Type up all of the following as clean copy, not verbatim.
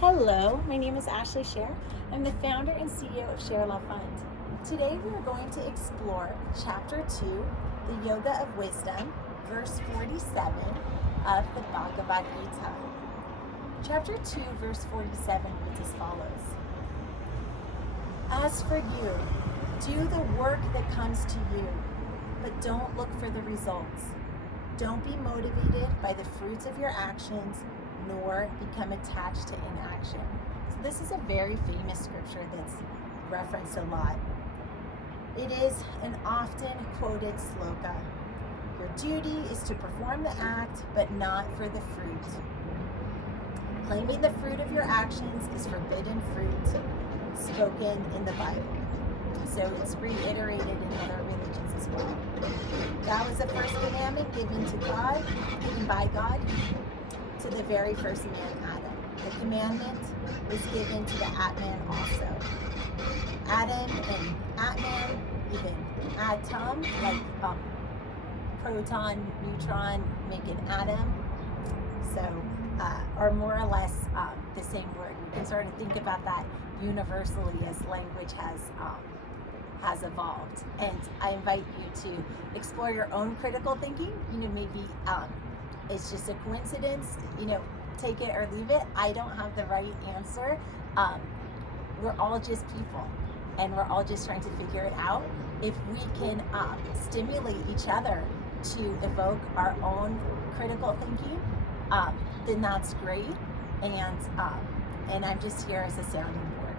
Hello, my name is Ashley Scher. I'm the founder and CEO of Share Love Fund. Today we are going to explore Chapter 2, the Yoga of Wisdom, verse 47 of the Bhagavad Gita. Chapter 2, verse 47 reads as follows. As for you, do the work that comes to you, but don't look for the results. Don't be motivated by the fruits of your actions, nor become attached to inaction. So this is a very famous scripture that's referenced a lot. It is an often quoted sloka. Your duty is to perform the act, but not for the fruit. Claiming the fruit of your actions is forbidden fruit, spoken in the Bible. So it's reiterated in other religions as well. That was the first commandment given by God, to the very first man, Adam. The commandment was given to the Atman also. Adam and Atman, even atom, like proton, neutron, make an atom. So, are more or less the same word. We can sort of think about that universally as language has evolved. And I invite you to explore your own critical thinking. Maybe it's just a coincidence, take it or leave it. I don't have the right answer. We're all just people, and we're all just trying to figure it out. If we can stimulate each other to evoke our own critical thinking, then that's great. And I'm just here as a sounding board.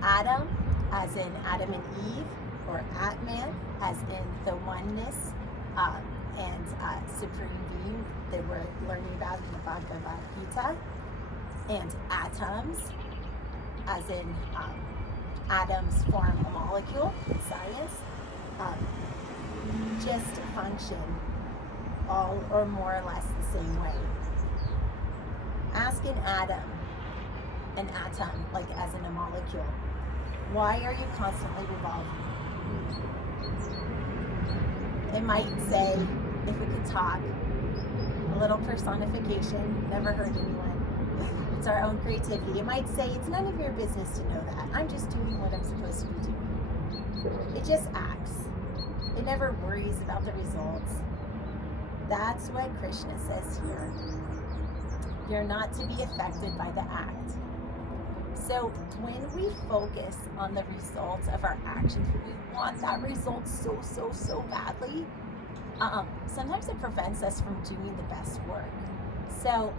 Adam, as in Adam and Eve, or Atman, as in the oneness, and supreme being that we're learning about in the Bhagavad Gita, and atoms, as in atoms form a molecule, science, just function all or more or less the same way. Ask an atom, like as in a molecule, why are you constantly revolving? It might say, if we could talk, a little personification, never hurt anyone. It's our own creativity. It might say, it's none of your business to know that. I'm just doing what I'm supposed to be doing. It just acts. It never worries about the results. That's what Krishna says here. You're not to be affected by the act. So when we focus on the results of our actions, when we want that result so badly, sometimes it prevents us from doing the best work. So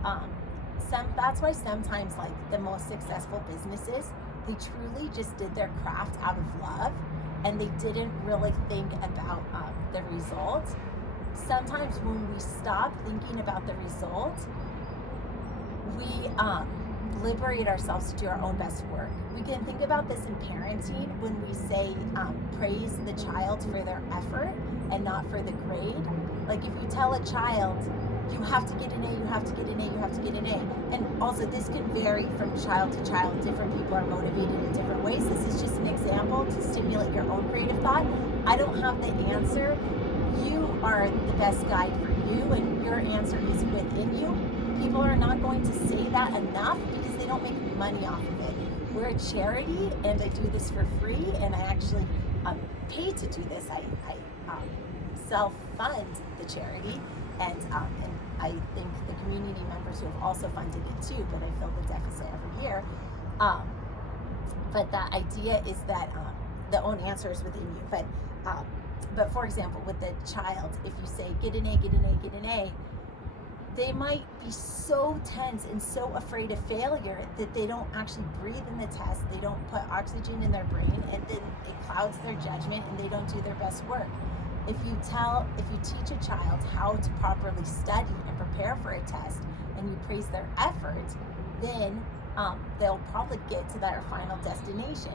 that's why sometimes, like the most successful businesses, they truly just did their craft out of love, and they didn't really think about the result. Sometimes when we stop thinking about the result, we liberate ourselves to do our own best work. We can think about this in parenting when we say praise the child for their effort and not for the grade. Like if you tell a child, you have to get an A, you have to get an A, you have to get an A. And also this can vary from child to child. Different people are motivated in different ways. This is just an example to stimulate your own creative thought. I don't have the answer. You are the best guide for you, and your answer is within you. People are not going to say that enough because they don't make money off of it. We're a charity, and I do this for free, and I actually pay to do this. I self-fund the charity, and I think the community members who have also funded it too, but I fill the deficit every year. But the idea is that the own answer is within you. But for example, with the child, if you say, get an A, get an A, get an A, they might be so tense and so afraid of failure that they don't actually breathe in the test, they don't put oxygen in their brain, and then it clouds their judgment and they don't do their best work. If you teach a child how to properly study and prepare for a test, and you praise their effort, then they'll probably get to their final destination.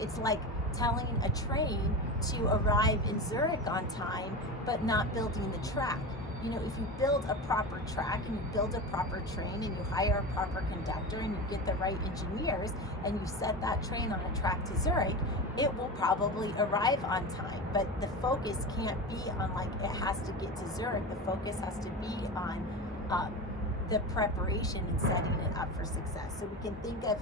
It's like telling a train to arrive in Zurich on time, but not building the track. If you build a proper track and you build a proper train and you hire a proper conductor and you get the right engineers and you set that train on a track to Zurich, it will probably arrive on time. But the focus can't be on like it has to get to Zurich. The focus has to be on the preparation and setting it up for success. So we can think of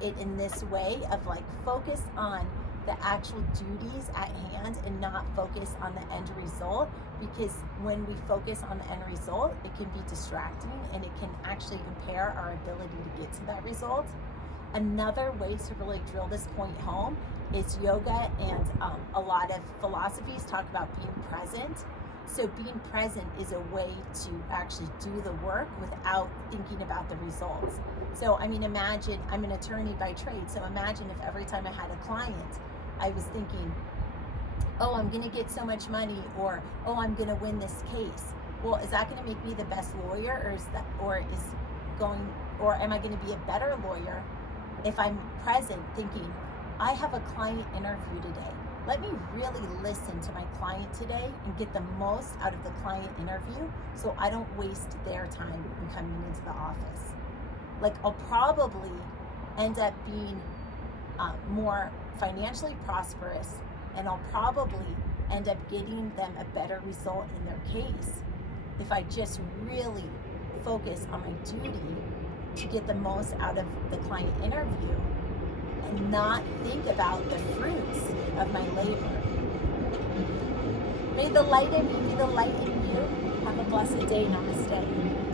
it in this way of like focus on the actual duties at hand and not focus on the end result, because when we focus on the end result, it can be distracting and it can actually impair our ability to get to that result. Another way to really drill this point home is yoga, and a lot of philosophies talk about being present. So being present is a way to actually do the work without thinking about the results. So I mean, imagine, I'm an attorney by trade, so imagine if every time I had a client, I was thinking, oh, I'm gonna get so much money, or oh, I'm gonna win this case. Well, is that gonna make me the best lawyer, or am I gonna be a better lawyer if I'm present thinking, I have a client interview today. Let me really listen to my client today and get the most out of the client interview so I don't waste their time in coming into the office. Like, I'll probably end up being more financially prosperous, and I'll probably end up getting them a better result in their case if I just really focus on my duty to get the most out of the client interview and not think about the fruits of my labor. May the light in me be the light in you. Have a blessed day. Namaste.